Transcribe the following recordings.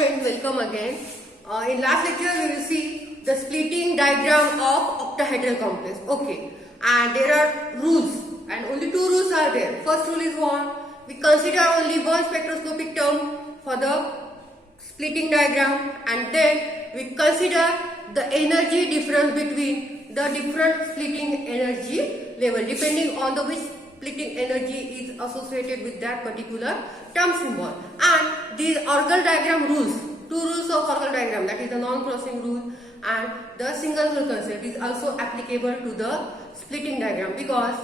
friends, welcome again. In last lecture we will see the splitting diagram of octahedral complex. Okay, and there are rules and only two rules are there. First rule is one, we consider only one spectroscopic term for the splitting diagram, and then we consider the energy difference between the different splitting energy level depending on the which splitting energy is associated with that particular term symbol. And these Orgel diagram rules, two rules of Orgel diagram, that is the non-crossing rule and the single rule concept, is also applicable to the splitting diagram, because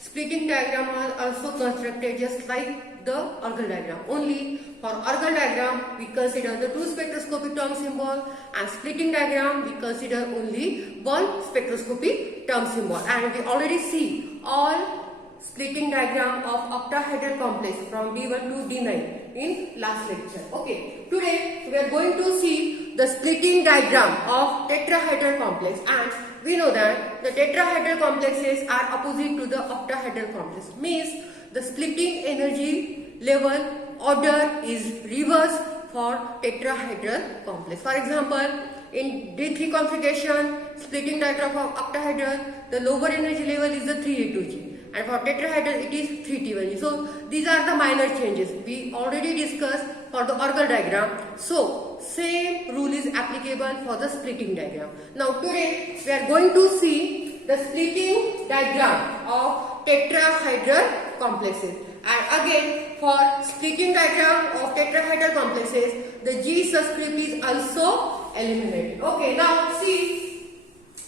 splitting diagram are also constructed just like the Orgel diagram. Only for Orgel diagram we consider the two spectroscopic term symbol, and splitting diagram we consider only one spectroscopic term symbol. And we already see all splitting diagram of octahedral complex from D1 to D9 in last lecture. Okay, today we are going to see the splitting diagram of tetrahedral complex, and we know that the tetrahedral complexes are opposite to the octahedral complex, means the splitting energy level order is reverse for tetrahedral complex. For example, in D3 configuration, splitting diagram of octahedral, the lower energy level is the 3A2G. And for tetrahedral it is 3T1G. So these are the minor changes we already discussed for the Orgel diagram. So same rule is applicable for the splitting diagram. Now today we are going to see the splitting diagram of tetrahedral complexes. And again, for splitting diagram of tetrahedral complexes, the G subscript is also eliminated. Okay, now see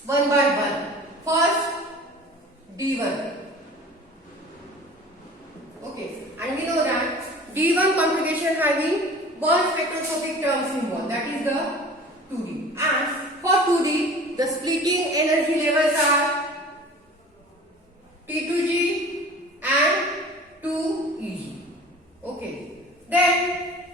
one by one. First D1. Okay, and we know that D1 configuration having one spectroscopic term symbol, that is the 2D. And for 2D, the splitting energy levels are T2G and 2EG. Okay, then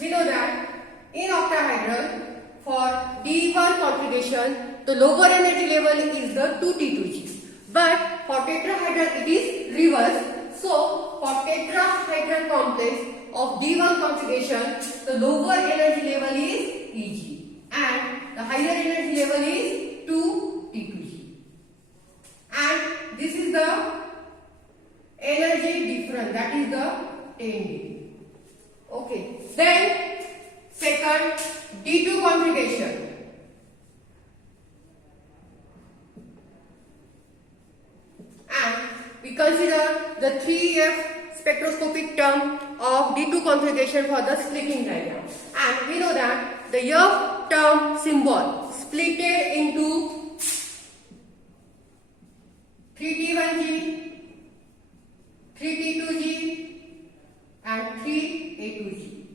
we know that in octahedral, for D1 configuration, the lower energy level is the 2T2G. But for tetrahedral it is reverse. So for tetrahedral complex of D1 configuration, the lower energy level is EG and the higher energy level is 2T2G. And this is the energy difference, that is the 10 dB. Okay. Then second, D2 configuration. We consider the 3F spectroscopic term of D2 configuration for the splitting diagram. And we know that the F term symbol splitted into 3T1G, 3T2G and 3A2G.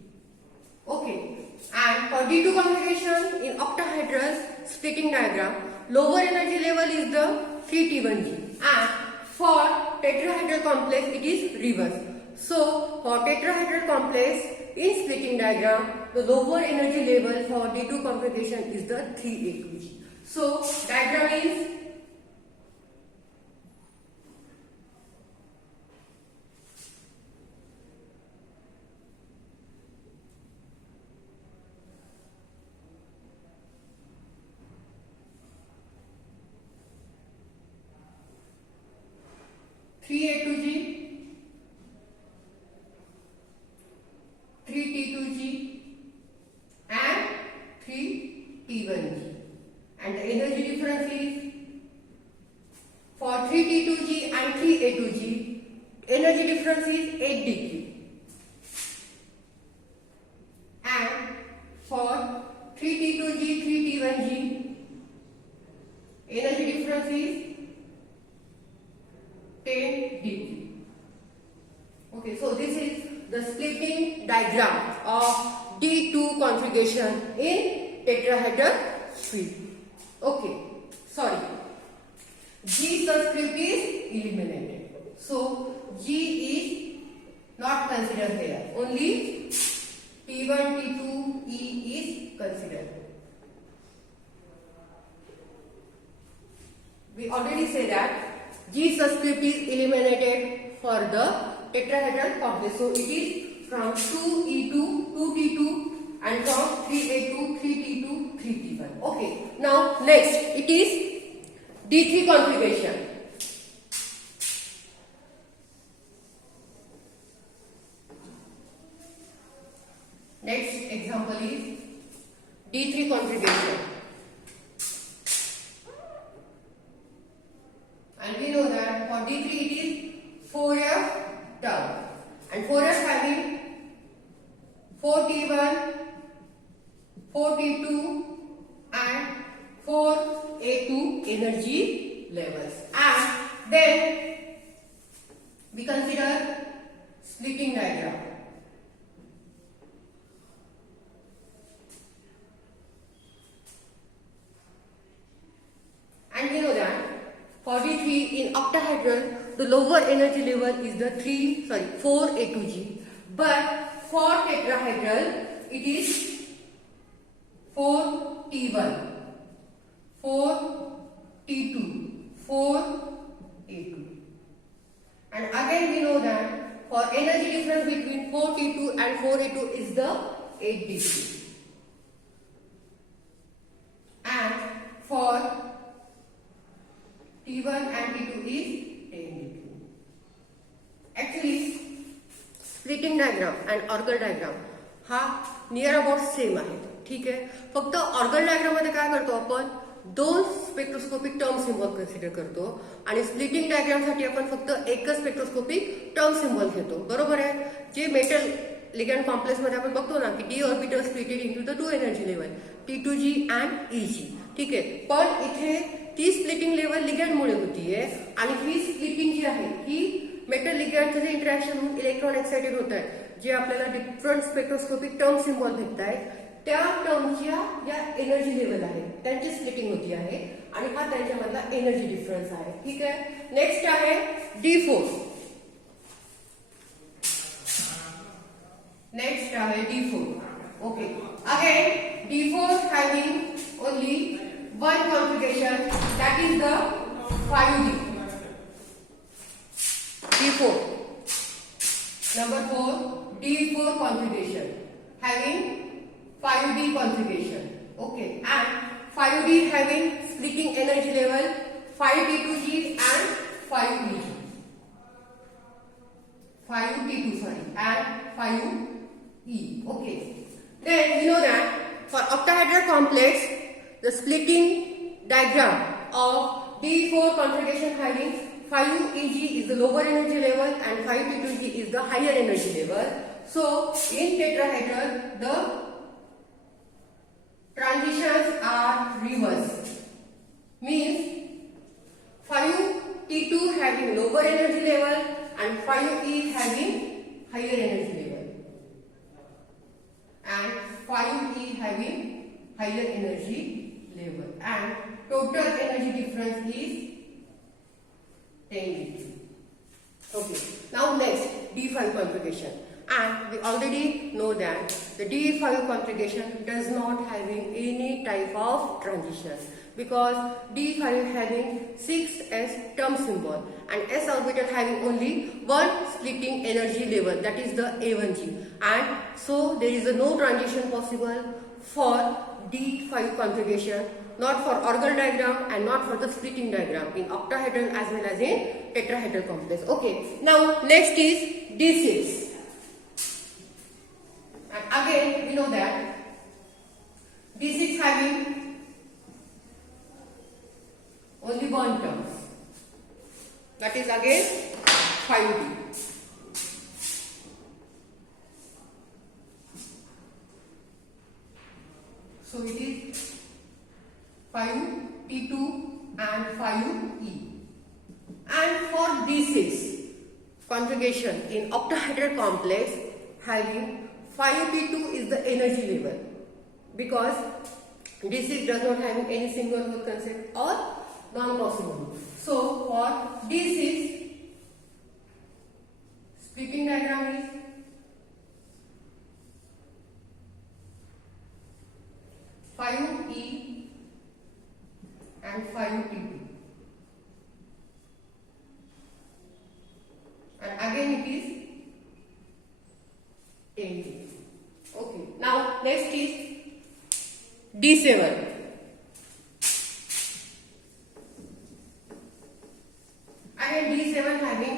Okay. And for D2 configuration in octahedral splitting diagram, lower energy level is the 3T1G, and for tetrahedral complex it is reverse. So for tetrahedral complex in splitting diagram, the lower energy level for D2 configuration is the 3A2G. So diagram is A2G, 3T2G and 3T1G, and the energy difference is for 3T2G and 3A2G, energy difference is 8 degree, and for 3T2G, 3T1G, energy difference is 10 dB. Okay, so this is the splitting diagram of D2 configuration in tetrahedral suite. Okay, sorry. G subscript is eliminated. So G is not considered here. Only T1, T2, E is considered. We already say that G subscript is eliminated for the tetrahedral complex. So it is from 2E2, 2T2 and from 3A2, 3T2, 3T1. Okay. Now next it is D3 configuration. Next example is D3 configuration. And we know that for D3 it is 4F term. And 4F having 4T1, 4T2 and 4A2 energy levels. And then we consider splitting diagram. And we know that for D3 in octahedral, the lower energy level is the 4A2G. But for tetrahedral, it is 4T1, 4T2, 4A2. And again we know that for energy difference between 4T2 and 4A2 is the 8D3. And for T1 and T2 is 10D2. Actually, splitting diagram and orgel diagram हा near about same आहे. ठीक आहे. फक्त Orgel diagram मध्ये काय करतो आपण दोन स्पेक्ट्रोस्कोपिक टर्म सिम्बॉल कन्सिडर करतो आणि स्प्लिटिंग डायग्राम साठी आपण फक्त एकच स्पेक्ट्रोस्कोपिक टर्म सिम्बॉल घेतो. बरोबर आहे. जे मेटल लिगॅंड कॉम्प्लेक्स मध्ये आपण बघतो ना की D orbital splitted into the two energy level T2G and EG. ठीक आहे. पण इथे ती स्प्लिटिंग लेवल लिगॅंड मुळे होतीये आणि ही स्प्लिटिंग जी आहे ही मेटल लिगॅंडचं जे इंटरॅक्शन होऊन इलेक्ट्रॉन एक्साइटेड होत आहे जे आपल्याला डिफरंट स्पेक्ट्रोस्कोपिक टर्म सिम्बॉल भेटत आहेत त्या टर्मच्या या एनर्जी लेवल आहे त्यांची स्प्लिटिंग होती आहे आणि हा त्यांच्यामधला एनर्जी डिफरन्स आहे. ठीक आहे. नेक्स्ट आहे D4. नेक्स्ट आहे D4. Okay. Again D4 having only one configuration, that is the 5D. D4. Number 4, D4 configuration having 5D configuration. Okay. And 5D having splitting energy level 5T2G and 5EG. 5T2 sorry and 5E. Okay. Then we know that for octahedral complex the splitting diagram of D4 configuration having 5EG is the lower energy level and 5T2G is the higher energy level. So in tetrahedral the transitions are reversed. Means 5T2 having lower energy level and 5E having higher energy level. And 5E having higher energy level. And total energy difference is 10 D. Okay. Now next D5 configuration. And we already know that the D5 configuration does not having any type of transitions because D5 having 6s term symbol and s orbital having only one splitting energy level, that is the A1G, and so there is no transition possible for D5 configuration, not for orgel diagram and not for the splitting diagram in octahedral as well as in tetrahedral complex. Okay. Now next is D6. And again we know that D6 having only one term, that is again 5D. So it is 5T2 and 5E. And for D6 configuration in octahedral complex having 5T2 is the energy level because D6 does not have any single hole concept or non-possible. So for D6 splitting diagram is E and 5T2. And D7. Again D7 having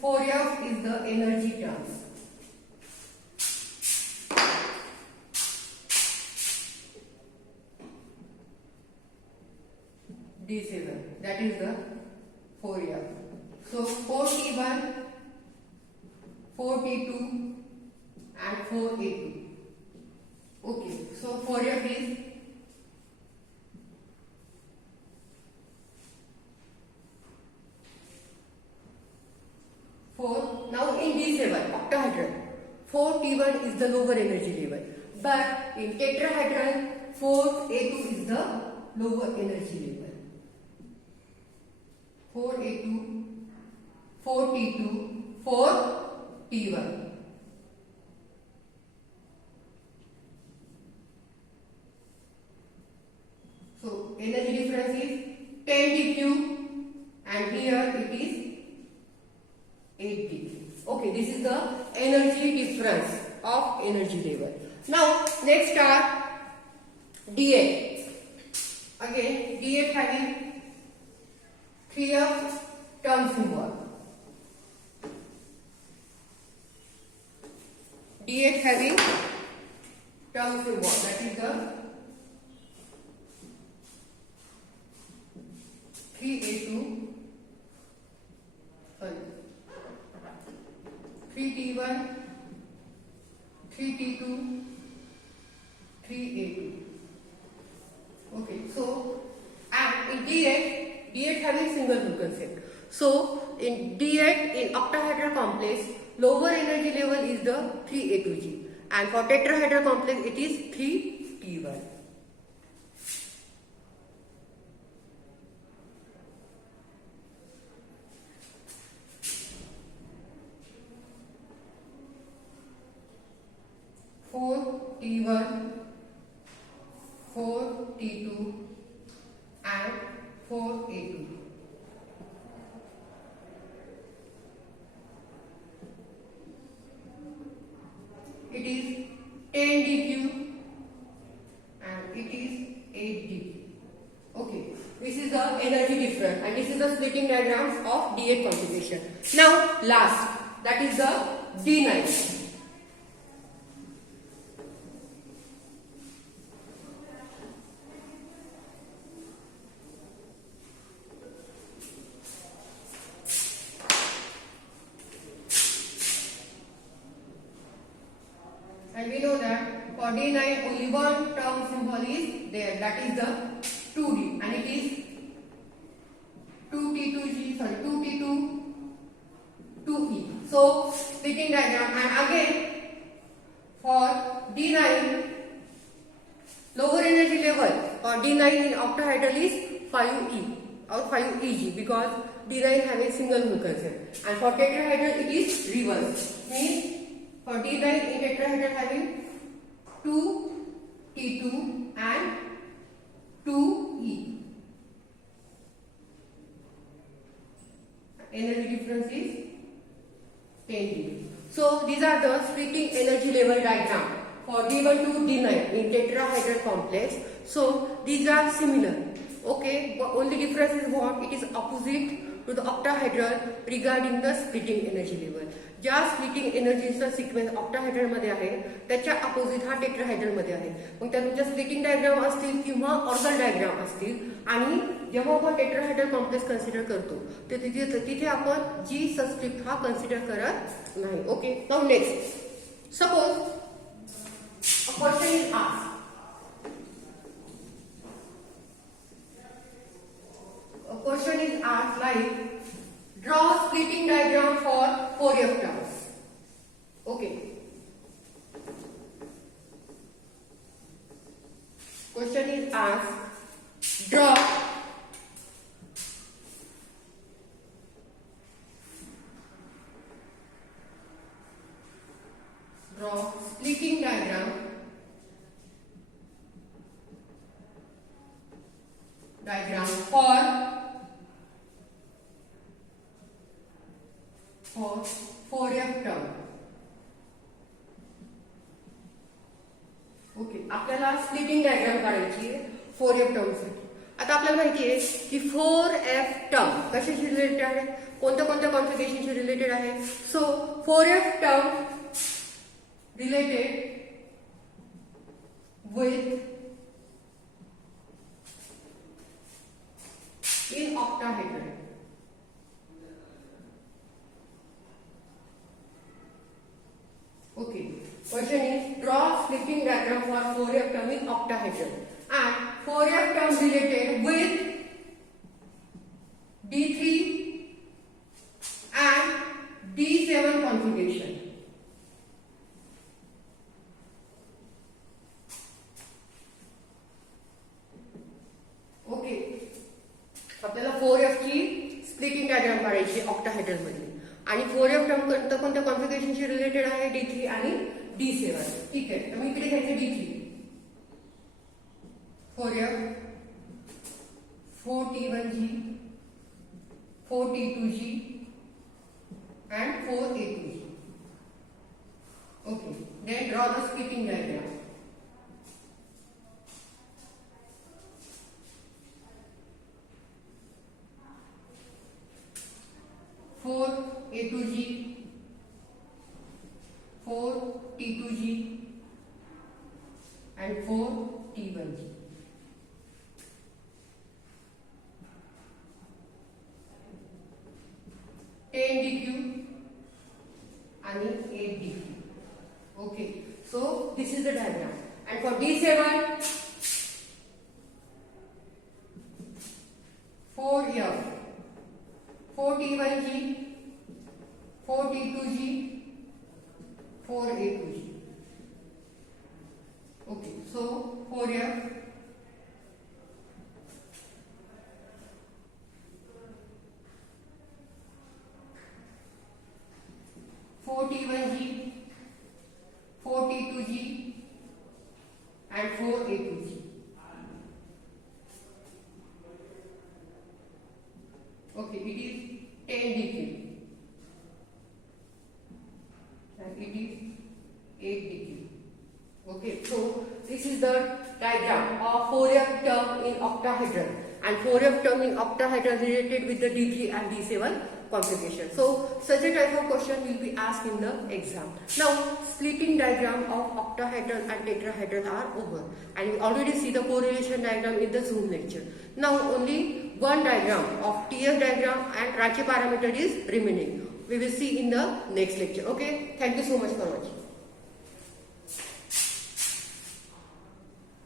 4F is the energy terms. D7, that is the 4F. So 4T1, 4T2 and 4A2. Okay, so 4F is four. Now in D7, octahedral, 4T1 is the lower energy level, but in tetrahedral, 4A2 is the lower energy level. 4A2, 4T2, 4T1. So energy difference is 10 dQ and here it is 8 dQ. Okay, this is the energy difference of energy level. Now next are D8. Again D8 having 3F term symbol. D8 having term symbol, that is the 3A2, sorry, 3T1, 3T2, 3A2. Okay, so and in D8 having single group concept. So in D8 in octahedral complex, lower energy level is the 3A2G, and for tetrahedral complex it is 3T1. T1, 4T2 and 4A2. It is 10 dQ and it is 8 dQ. Okay, this is the energy difference and this is the splitting diagrams of D8 configuration. Now last, that is the D9. And we know that for D9 only one term symbol is there, that is the 2D, and it is 2T2G, sorry, 2T2, 2E. So splitting diagram, and again for D9 lower energy level for D9 in octahedral is 5E or 5EG because D9 having single hole concept, and for tetrahedral it is reverse. Means for D9 in tetrahedral having 2T2 and 2E. Energy difference is 10 dB. So these are the splitting energy level diagram for D1 to D9 in tetrahedral complex. So these are similar. Okay, but only difference is what? It is opposite to the octahedral regarding the splitting energy level. ज्या splitting एनर्जीचा sequence octahedral मध्ये आहे त्याच्या opposite हा tetrahedral मध्ये आहे. मग त्या तुमच्या splitting diagram असतील किंवा ऑर्गल डायग्राम असतील, आणि जेव्हा आपण टेट्राहेड्रल कॉम्प्लेक्स कन्सिडर करतो ते तिथे आपण जी सबस्क्रिप्ट हा कन्सिडर करत नाही. Okay, now next suppose a question is asked. A question is asked like draw splitting diagram for 4F terms. Okay. Question is asked draw splitting diagram for 4F term. Okay, आपल्याला splitting diagram काढायची आहे 4f term साठी. आता आपल्याला माहिती आहे की 4f term कशाशी related आहे, कोणत्या कोणत्या कॉन्फिगरेशनशी रिलेटेड आहे. सो 4f term related with in octahedral. Okay, question is draw splitting diagram for 4f term in octahedral and 4f term related with D3 and D7 configuration. आपल्याला 4f ची splitting diagram काढायची octahedral मध्ये आणि 4f term कोणत्या कॉन्फिगरेशनशी related आहे, D3 आणि D7. ठीक आहे, तर मी इकडे घ्यायचे D3, 4f, 4t1g, 4t2g and 4a2g. Okay, then draw the splitting diagram. Four A2G, 4 T2G and 4 T1G. Ten DQ and 8 DQ. Okay, so this is the diagram. And for D7, 4F, 4T1G, 4T2G, 4A2G. Okay, so 4F, 4T1G, 4T2G and 4A2G. Okay, it is 10 DQ and it is 8 DQ. Okay, so this is the diagram of 4f term in octahedral and 4f term in octahedral related with the D3 and D7 configuration. So such a type of question will be asked in the exam. Now splitting diagram of octahedral and tetrahedral are over and we already see the correlation diagram in the Zoom lecture. Now only one diagram of TF diagram and Rache parameter is remaining. We will see in the next lecture. Okay, thank you so much for watching.